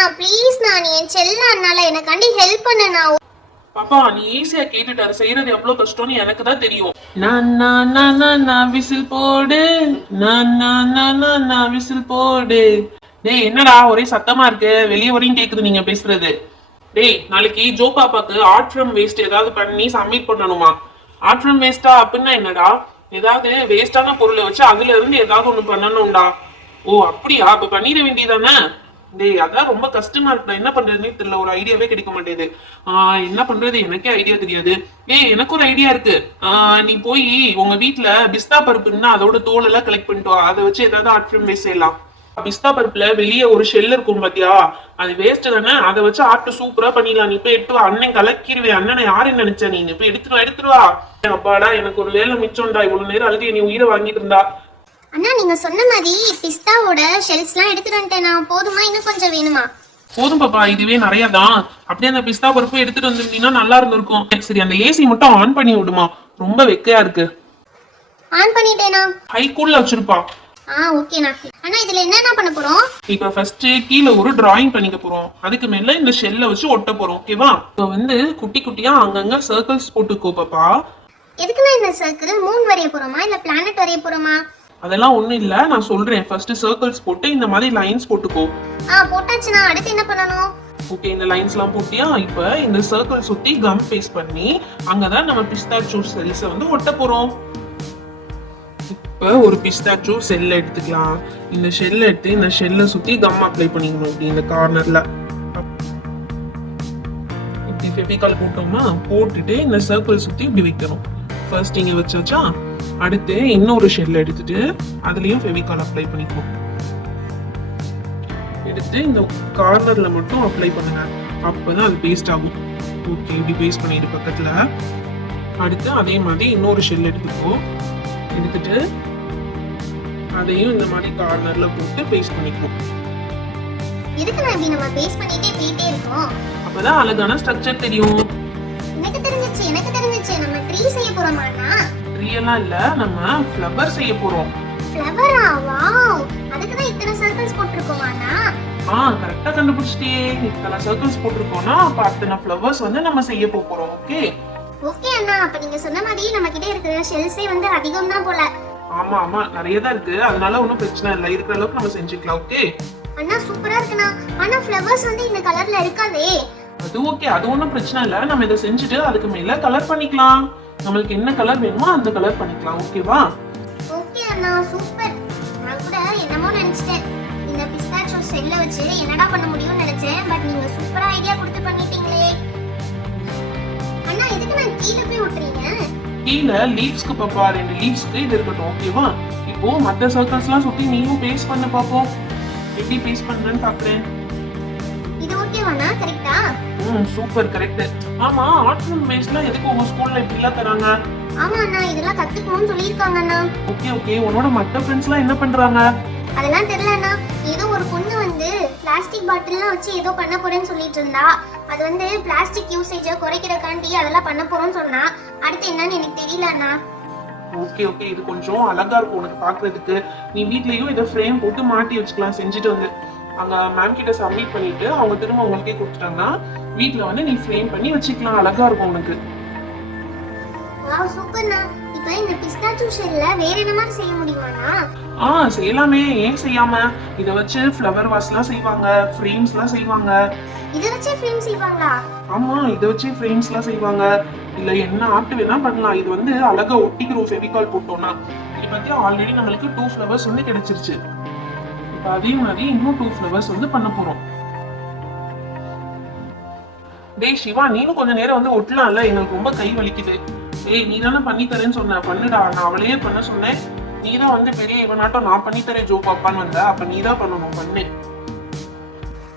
அண்ணா please நான் என் செல்ல அண்ணால எனக்காண்டி help பண்ணனா. பாப்பா நீ ஈஸியா கேட்டுட்டு அது செய்யறது எவ்வளவு கஷ்டம்னு எனக்கு தான் தெரியும். நான் விசில் போடு, நான் விசில் போடு. டேய் என்னடா ஒரே சத்தமா இருக்கு, வெளியே வரையும் கேக்குது நீங்க பேசுறது. டேய் நாளைக்கு ஜோ பாப்பாக்கு ஆர்ட் ஃப்ரம் வேஸ்ட் ஏதாவது பண்ணி சப்மிட் பண்ணணுமா? ஆர்ட் ஃப்ரம் வேஸ்டா அப்படின்னா என்னடா? ஏதாவது வேஸ்டான பொருளை வச்சு அதுல இருந்து ஏதாவது ஒண்ணு பண்ணணும்டா. ஓ அப்படியா, அப்ப பண்ணிட வேண்டியதானே? டேய் அதான் ரொம்ப கஷ்டமா இருக்கு, என்ன பண்றதுன்னே தெரியல, ஒரு ஐடியாவே கிடைக்க மாட்டேது. என்ன பண்றது எனக்கே ஐடியா தெரியாது. ஏய் எனக்கு ஒரு ஐடியா இருக்கு. நீ போய் உங்க வீட்டுல பிஸ்தா பருப்புன்னா அதோட தோல் எல்லாம் கலெக்ட் பண்ணிட்டு வா, அதை வச்சு ஏதாவது ஆர்ட் ஃபிலிம் வேஸ்ட் செய்யலாம். பிஸ்தா பருப்புல வெளியே ஒரு ஷெல் இருக்கும் பாத்தியா, அது வேஸ்ட் தானே, அதை வச்சு ஆர்ட் சூப்பரா பண்ணிடலாம். நீ போய் எடுத்து வா, அண்ணன் கலக்கிடுவேன். அண்ணனை யாருன்னு நினைச்ச நீ? போய் எடுத்துட்டு வா. அப்பாடா எனக்கு ஒரு வேலை மிச்சம்டா, இவ்வளவு நேரம் அழுது நீ உயிரை வாங்கிட்டு இருந்தா. அண்ணா நீங்க சொன்ன மாதிரி பிஸ்தாவோட ஷெல்ஸ்லாம் எடுத்துட்டு வந்துட்டேனா, போதுமா இன்னும் கொஞ்சம் வேணுமா? போதும் பாப்பா, இதுவே நிறைய தான். அப்படியே அந்த பிஸ்தா பருப்பு எடுத்துட்டு வந்திருந்தீங்கன்னா நல்லா இருந்திருக்கும். சரி அந்த ஏசி மட்டும் ஆன் பண்ணி விடுமா, ரொம்ப வெக்கையா இருக்கு. ஆன் பண்ணிட்டேனா? ஹை கூல்ல வச்சிருப்பா. ஓகேண்ணா. அண்ணா இதுல என்னென்ன பண்ண போறோம்? இப்ப ஃபர்ஸ்ட் கீழே ஒரு டிராயிங் பண்ணிக்க போறோம், அதுக்கு மேல இந்த ஷெல்ல வச்சு ஒட்ட போறோம். ஓகேவா? இப்போ வந்து குட்டி குட்டியா அங்கங்க சர்க்கிள்ஸ் போட்டுக்கோ பாப்பா. எதுக்குண்ணா இந்த சர்க்கிள்? மூன் வரைய போறோமா இல்ல பிளானட் வரைய போறோமா? அதெல்லாம் ஒண்ணும் இல்ல, நான் சொல்றேன். ஃபர்ஸ்ட் சர்க்கிள்ஸ் போட்டு இந்த மாதிரி லைன்ஸ் போட்டுக்கோ. போட்டாச்சுண்ணா. அடுத்து என்ன பண்ணணும்? ஓகே இந்த லைன்ஸ் எல்லாம் போட்டியா? இப்ப இந்த சர்க்கிள் சுத்தி கம் பேஸ்ட் பண்ணி அங்கதான் நம்ம பிஸ்தாச்சோ செல்ஸை வந்து ஒட்ட போறோம். இப்ப ஒரு பிஸ்தாச்சோ செல்ல எடுத்துக்கலாம். இந்த ஷெல்ல எடுத்து இந்த ஷெல்ல சுத்தி கம் அப்ளை பண்ணிக்கணும். இப்படி இந்த கார்னர்ல இப்படி ஃபெவிகால் போட்டோம்னா போட்டுட்டு இந்த சர்க்கிள் சுத்தி இப்படி வைக்கணும். ஃபர்ஸ்ட் இங்க வச்சாச்சா, அடுத்து இன்னொரு ஷெல்ல எடுத்துட்டு அதுலயும் ஃபெவிகால் அப்ளை பண்ணிக்கணும். எடுத்து இந்த கார்னர்ல மட்டும் அப்ளை பண்ணுங்க, அப்பதான் அது பேஸ்ட் ஆகும். ஓகே இப்படி பேஸ்ட் பண்ணிட்டு பக்கத்துல அடுத்து அதே மாதிரி இன்னொரு ஷெல் எடுத்துக்கோ. எடுத்துட்டு அதையும் இந்த மாதிரி கார்னர்ல போட்டு பேஸ்ட் பண்ணிக்கணும். எதுக்கு நான் இப்படி நம்ம பேஸ்ட் பண்ணிட்டே போயிட்டே இருக்கோம்? அப்பதான் அழகான ஸ்ட்ரக்சர் தெரியும். எனக்கு தெரிஞ்சிச்சு நம்ம ட்ரீ செய்ய போறோமாண்ணா? ட்ரீ எல்லாம் இல்ல, நம்ம ஃப்ளவர் செய்ய போறோம். ஃப்ளவரா? வாவ், அதுக்கு தான் இத்தனை சர்க்கிள்ஸ் போட்டுருக்கோமாண்ணா? கரெக்ட்டா கண்டுபிடிச்சிட்டியே. இத்தனை சர்க்கிள்ஸ் போட்டுருக்கோம்னா அப்ப அத்தனை ஃப்ளவர்ஸ் வந்து நம்ம செய்ய போறோம். ஓகே அண்ணா, அப்ப நீங்க சொன்ன மாதிரி நம்ம கிட்ட இருக்கிற ஷெல்ஸே வந்து அதிகம் தான் போல. ஆமா நிறைய தான் இருக்கு, அதனால ஒன்றும் பிரச்சனை இல்லை, இருக்கிற அளவுக்கு நம்ம செஞ்சுக்கலாம். ஓகே அண்ணா சூப்பரா இருக்குண்ணா. ஆனா ஃப்ளவர்ஸ் வந்து இந்த கலர்ல இருக்காதே. அது ஓகே, அது ஒன்றும் பிரச்சனை இல்லை. நம்ம இதை செஞ்சுட்டு அதுக்கு மேல கலர் பண்ணிக்கலாம். நம்மளுக்கு என்ன கலர் வேணுமோ அந்த கலர் பண்ணிக்கலாம். ஓகேவா? ஓகே அண்ணா சூப்பர். நான் கூட என்னமோ நினைச்சிட்டேன், இந்த பிஸ்தாச்சோ செல்ல வச்சு என்னடா பண்ண முடியும்னு நினைச்சேன். பட் நீங்க சூப்பரா ஐடியா கொடுத்து பண்ணிட்டீங்களே. அண்ணா இதுக்கு நான் கீழே போய் விட்டுறீங்க? கீழே லீவ்ஸ்க்கு பாப்பா, 2 லீவ்ஸ்க்கு இது இருக்கட்டும். ஓகேவா? இப்போ மற்ற சர்க்கிள்ஸ்லாம் சுத்தி நீயும் பேஸ்ட் பண்ண பாப்போம். எப்படி பேஸ்ட் பண்றேன்னு பாக்குறேன். இது ஓகேவாண்ணா? கரெக்ட்டா? Super correct. ஆமா ஆர்ட் ஃபிலிம் பேஸ்ட்லாம் எதுக்கு உங்க ஸ்கூல்ல இப்படி எல்லாம் தராங்க? ஆமா அண்ணா, இதெல்லாம் கத்துக்கணும்னு சொல்லிருக்காங்க அண்ணா. ஓகே உன்னோட மத்த ஃப்ரெண்ட்ஸ்லாம் என்ன பண்றாங்க? அதெல்லாம் தெரியல அண்ணா. ஏதோ ஒரு பொண்ணு வந்து பிளாஸ்டிக் பாட்டில்லாம் வச்சு ஏதோ பண்ண போறேன்னு சொல்லிட்டு இருந்தா. அது வந்து பிளாஸ்டிக் யூசேஜை குறைக்கிறதுக்காண்டி அதெல்லாம் பண்ண போறோம்னு சொன்னா. அடுத்து என்னன்னு எனக்கு தெரியல அண்ணா. ஓகே இது கொஞ்சம் அழகா இருக்கும் உனக்கு பாக்குறதுக்கு. நீ வீட்லயும் இதை ஃப்ரேம் போட்டு மாட்டி வச்சுக்கலாம். செஞ்சுட்டு வந்து அங்க மேம் கிட்ட சப்மிட் பண்ணிட்டு அவங்க திரும்ப உங்களுக்கே கொடுத்துட்டாங்கன்னா வீட்ல வந்து நீ ஃப்ரேம் பண்ணி வச்சுக்கலாம். அழகா இருக்கும் உனக்கு. வாவ் சூப்பர்ண்ணா. இப்போ இந்த பிஸ்தாச்சோ ஷெல்ல வேற என்ன மாதிரி செய்ய முடியுமாண்ணா? செய்யலாமே, ஏன் செய்யாம. இத வச்சு ஃப்ளவர் வாஸ்லாம் செய்வாங்க, ஃப்ரேம்ஸ்லாம் செய்வாங்க. இத வச்சு ஃப்ரேம் செய்வாங்களா? ஆமா இத வச்சு ஃப்ரேம்ஸ்லாம் செய்வாங்க. இல்ல என்ன ஆர்ட் வேணா பண்ணலாம். இது வந்து அழகா ஒட்டிக்கிறோம் ஃபெவிகால் போட்டோம்னா. இது பத்தி ஆல்ரெடி நம்மளுக்கு 2 ஃப்ளவர்ஸ் வந்து கிடைச்சிருச்சு. இப்ப அதே மாதிரி இன்னும் 2 ஃப்ளவர்ஸ் வந்து பண்ண போறோம். டேய் சிவா, நீனும் கொஞ்ச நேரம் வந்து ஒட்டலாம்ல, எங்களுக்கு ரொம்ப கை வலிக்குது. ஏய் நீ தானே பண்ணி தரேன்னு சொன்ன, பண்ணுடா. நான் அவளையே பண்ண சொன்னேன், நீ தான் வந்து பெரிய இவனாட்டம் நான் பண்ணி தரேன் ஜோ பாப்பான்னு வந்த. அப்ப நீ தான் பண்ணணும், பண்ணு.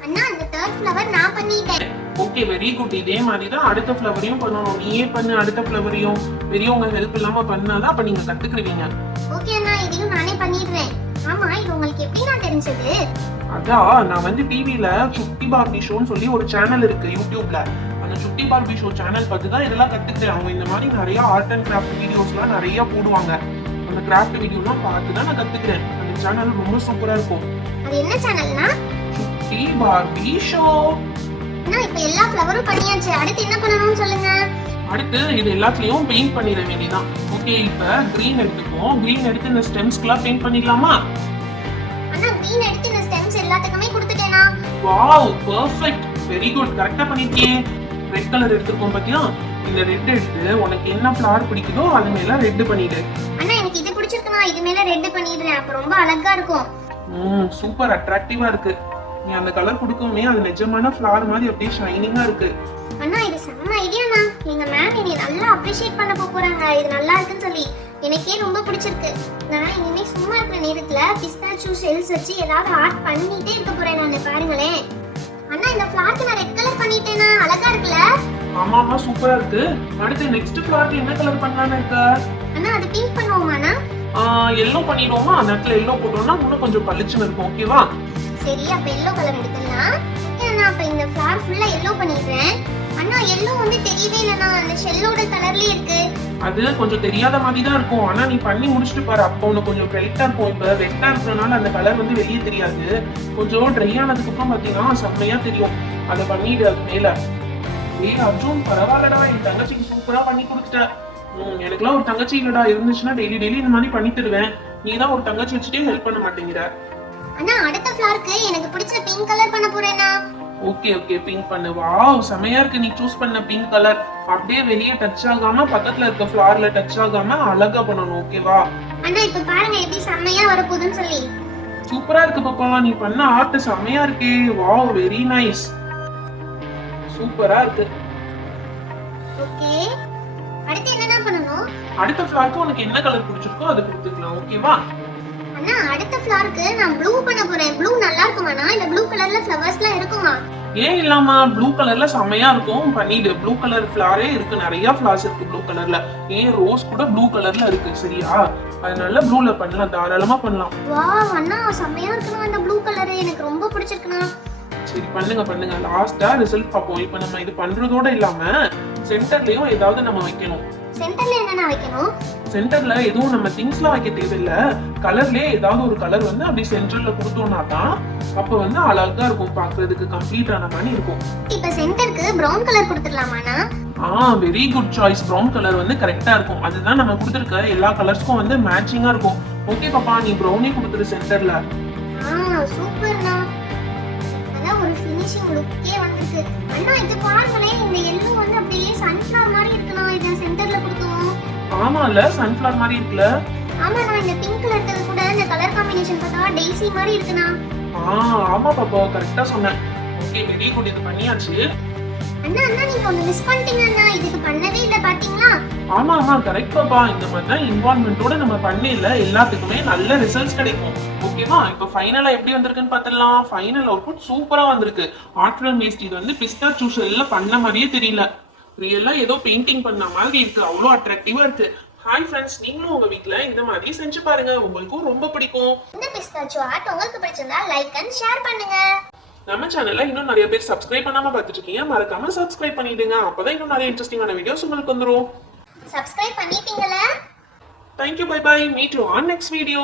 அண்ணா அந்த 3rd ஃப்ளவர் நான் பண்ணிட்டேன். Okay very good. இதே மாதிரி தான் அடுத்த ஃப்ளவரையும் பண்ணணும். நீயே பண்ணு அடுத்த ஃப்ளவரையும். பெரியவங்க ஹெல்ப் இல்லாம பண்ணாதான் அப்ப நீங்க கத்துக்குவீங்க. ஓகே அண்ணா, இதையும் நானே பண்ணிடுறேன். ஆமா இது உங்களுக்கு எப்படி நான் தெரிஞ்சது? அதான் நான் வந்து டிவில சுட்டி பார்பி ஷோன்னு சொல்லி ஒரு சேனல் இருக்கு யூடியூப்ல. அந்த சுட்டி பார்பி ஷோ சேனல் பார்த்து தான் இதெல்லாம் கத்துக்கிறேன். அவங்க இந்த மாதிரி நிறைய ஆர்ட் அண்ட் கிராஃப்ட் வீடியோஸ்லாம் நிறைய போடுவாங்க. அந்த கிராஃப்ட் வீடியோலாம் பார்த்து தான் நான் கத்துக்கிறேன். அந்த சேனல் ரொம்ப சூப்பரா இருக்கும். அது என்ன சேனல்னா? குட்டி பார்பி ஷோ. அண்ணா இப்போ எல்லா ஃப்ளவரும் பண்ணியாச்சு, அடுத்து என்ன பண்ணணும்னு சொல்லுங்க. அடுத்து இது எல்லாத்துலயும் பெயிண்ட் பண்ணிட வேண்டியதான். ஓகே, இப்ப கிரீன் எடுத்துப்போம். கிரீன் எடுத்து இந்த ஸ்டெம்ஸ்க்குலாம் பெயிண்ட் பண்ணிடலாமா? அண்ணா கிரீன் எடுத்து இந்த ஸ்டெம்ஸ் எல்லாத்துக்குமே கொடுத்துட்டேனா? வாவ், பெர்ஃபெக்ட், வெரி குட், கரெக்டா பண்ணிருக்கீங்க. ரெட் கலர் எடுத்துப்போம் பாத்தியா? இந்த ரெட் எடுத்து உனக்கு என்ன ஃப்ளவர் பிடிக்குதோ அது மேல ரெட் பண்ணிடு. அண்ணா எனக்கு இது பிடிச்சிருக்குனா இது மேல ரெட் பண்ணிடுறேன், அப்ப ரொம்ப அழகா இருக்கும். சூப்பர் அட்ராக்டிவா இருக்கு. நீ அந்த கலர் கொடுக்கவுமே அது நிஜமான ஃப்ளவர் மாதிரி அப்படியே ஷைனிங்கா இருக்கு. அண்ணா இது செம்ம ஐடியாண்ணா. எங்க மேம் என்னை நல்லா அப்ரிஷியேட் பண்ண போறாங்க இது நல்லா இருக்குன்னு சொல்லி. எனக்கே ரொம்ப பிடிச்சிருக்கு. நான் இனிமே சும்மா இருக்கிற நேரத்துல பிஸ்தாச்சு ஷெல்ஸ் வச்சு ஏதாவது ஆர்ட் பண்ணிட்டே இருக்க போறேன் நான். பாருங்களேன் அண்ணா, இந்த ஃப்ளார்க்கு நான் ரெட் கலர் பண்ணிட்டேனா? அழகா இருக்குல்ல? ஆமாமா, சூப்பரா இருக்கு. அடுத்து நெக்ஸ்ட் ஃப்ளார்க்கு என்ன கலர் பண்ணலாம்னு இருக்க? அண்ணா அது பிங்க் பண்ணுவோமாண்ணா? எல்லோ பண்ணிடுவோமா? அந்த இடத்துல எல்லோ போட்டோம்னா இன்னும் கொஞ்சம் பளிச்சுன்னு இருக்கும். ஓகேவா? சரி, அப்ப எல்லோ கலர் எடுத்துடலாம். அண்ணா அப்ப இந்த ஃப்ளார் ஃபுல்லா எல்லோ பண்ணிடுறேன். அண்ணா எல்லோ வந்து தெரியவே இல்லைண்ணா, அந்த ஷெல்லோட கலர்லயே இருக்கு. அது கொஞ்சம் தெரியாத மாதிரி தான் இருக்கும். ஆனா நீ பண்ணி முடிச்சுட்டு பாரு, அப்போ உனக்கு கொஞ்சம் பிரைட்டா இருக்கும். இப்ப வெட்டா இருக்கிறதுனால அந்த கலர் வந்து வெளியே தெரியாது. கொஞ்சம் ட்ரை ஆனதுக்கு அப்புறம் பாத்தீங்கன்னா செம்மையா தெரியும். அதை பண்ணிடு அது மேல. அர்ஜுன், பரவாயில்லடா, என் தங்கச்சிக்கு சூப்பரா பண்ணி கொடுத்துட்ட. எனக்குலாம் ஒரு தங்கச்சி இல்லடா, இருந்துச்சுன்னா டெய்லி டெய்லி இந்த மாதிரி பண்ணி தருவேன். நீ தான் ஒரு தங்கச்சி வச்சுட்டே ஹெல்ப் பண்ண மாட்டேங்கிற. அண்ணா அடுத்த ஃப்ளார்க்கு எனக்கு பிடிச்ச பிங்க் கலர் பண்ண போறேனா? ஓகே ஓகே, பிங்க் பண்ணு. வாவ், செமையா இருக்கு நீ சூஸ் பண்ண பிங்க் கலர். அப்படியே வெளியே டச் ஆகாம பக்கத்துல இருக்க ஃப்ளார்ல டச் ஆகாம அழகா பண்ணணும். ஓகேவா? அண்ணா இப்ப பாருங்க எப்படி செமையா வர போகுதுன்னு சொல்லி. சூப்பரா இருக்கு பாப்பா, நீ பண்ண ஆர்ட் செமையா இருக்கே. வாவ், வெரி நைஸ், சூப்பரா இருக்கு. ஓகே, அடுத்து என்னென்ன பண்ணனும்? அடுத்த ஃப்ளார்க்கு உனக்கு என்ன கலர் பிடிச்சிருக்கோ அது கொடுத்துக்கலாம். ஓகேவா? அண்ணா அடுத்த ஃப்ளார்க்கு நான் ப்ளூ பண்ண போறேன். ப்ளூ நல்லா இருக்குமாண்ணா? இல்ல ப்ளூ கலர்ல ஃப்ளவர்ஸ்லாம் இருக்குமா? ஏன் இல்லாம, ப்ளூ கலர்ல செமையா இருக்கும், பண்ணிடு. ப்ளூ கலர் ஃப்ளாரே இருக்கு, நிறைய ஃப்ளார்ஸ் இருக்கு ப்ளூ கலர்ல. ஏன் ரோஸ் கூட ப்ளூ கலர்ல இருக்கு, சரியா? அதனால ப்ளூல பண்ணலாம், தாராளமா பண்ணலாம். வாவ் அண்ணா, செமையா இருக்குண்ணா அந்த ப்ளூ கலர், எனக்கு ரொம்ப பிடிச்சிருக்குண்ணா. சரி, பண்ணுங்க பண்ணுங்க. லாஸ்டா ரிசல்ட் பார்ப்போம். இப்போ நம்ம இது பண்றதோட இல்லாம சென்டர்லயும் ஏதாவது நம்ம வைக்கணும். சென்டர்ல என்னென்ன வைக்கணும்? சென்டர்ல எதுவும் நம்ம திங்ஸ்லாம் வைக்க தேவையில்ல. கலர்லயே ஏதாவது ஒரு கலர் வந்து அப்படி சென்டர்ல கொடுத்தோம்னா தான் அப்ப வந்து அழகா இருக்கும், பாக்குறதுக்கு கம்ப்ளீட் ஆன மாதிரி இருக்கும். இப்ப சென்டருக்கு பிரவுன் கலர் கொடுத்துடலாமாண்ணா? Very good choice. Brown colour வந்து கரெக்டா இருக்கும். அதுதான் நம்ம கொடுத்துருக்க எல்லா கலர்ஸ்க்கும் வந்து மேட்சிங்கா இருக்கும். ஓகே பாப்பா, நீ பிரவுனே கொடுத்துரு சென்டர்ல. சூப்பர்ண்ணா, அதான் ஒரு ஃபினிஷிங் லுக்கே வந்திருக்கு. அண்ணா இது பாருங்களேன், இந்த எல்லோ வந்து அப்படியே சன்ஃப்ளவர் மாதிரி இருக்குண்ணா. இத சென்டர்ல கொடுக்கவும். ஆமால, சன்ஃப்ளவர் மாதிரி இருக்குல்ல? ஆமாண்ணா, இந்த பிங்க் கலர் கூட இந்த கலர் காம்பினேஷன் பார்த்தா டெய்ஸி மாதிரி இருக்குண்ணா. ஆமா பாப்பா, கரெக்டா சொன்னேன். ஓகே, வெரி குட், இது பண்ணியாச்சு. அண்ணா அண்ணா நீங்க ஒன்னு மிஸ் பண்ணிட்டீங்க அண்ணா, இதுக்கு பண்ணவே இல்ல பாத்தீங்களா? ஆமா கரெக்ட் பாப்பா. இந்த மாதிரி தான் இன்வால்வ்மென்ட்டோட நம்ம பண்ணல எல்லாத்துக்குமே நல்ல ரிசல்ட்ஸ் கிடைக்கும். ஓகேவா? இப்போ ஃபைனலா எப்படி வந்திருக்குன்னு பார்த்தலாம். ஃபைனல் அவுட்புட் சூப்பரா வந்திருக்கு. ஆர்ட் வேஸ்ட் இது வந்து பிஸ்தாச்சு ஷெல்ல பண்ண மாதிரியே தெரியல, ரியலா ஏதோ பெயிண்டிங் பண்ண மாதிரி இருக்கு. அவ்வளோ அட்ராக்டிவா இருக்கு. ஹாய் ஃப்ரெண்ட்ஸ், நீங்களும் உங்க வீட்ல இந்த மாதிரி செஞ்சு பாருங்க, உங்களுக்கும் ரொம்ப பிடிக்கும். இந்த பிஸ்தாச்சு ஆர்ட் உங்களுக்கு பிடிச்சிருந்தா லைக் அண்ட் ஷேர் பண்ணுங்க. நம்ம சேனல்ல இன்னும் நிறைய பேர் சப்ஸ்கிரைப் பண்ணாம பார்த்துட்டு இருக்கீங்க, மறக்காம சப்ஸ்கிரைப் பண்ணிடுங்க. அப்பதான் இன்னும் நிறைய இன்ட்ரெஸ்டிங்கான வீடியோஸ் உங்களுக்கு வந்துரும். சப்ஸ்கிரைப் பண்ணிட்டீங்களா? Thank you, bye bye. Meet you on next video.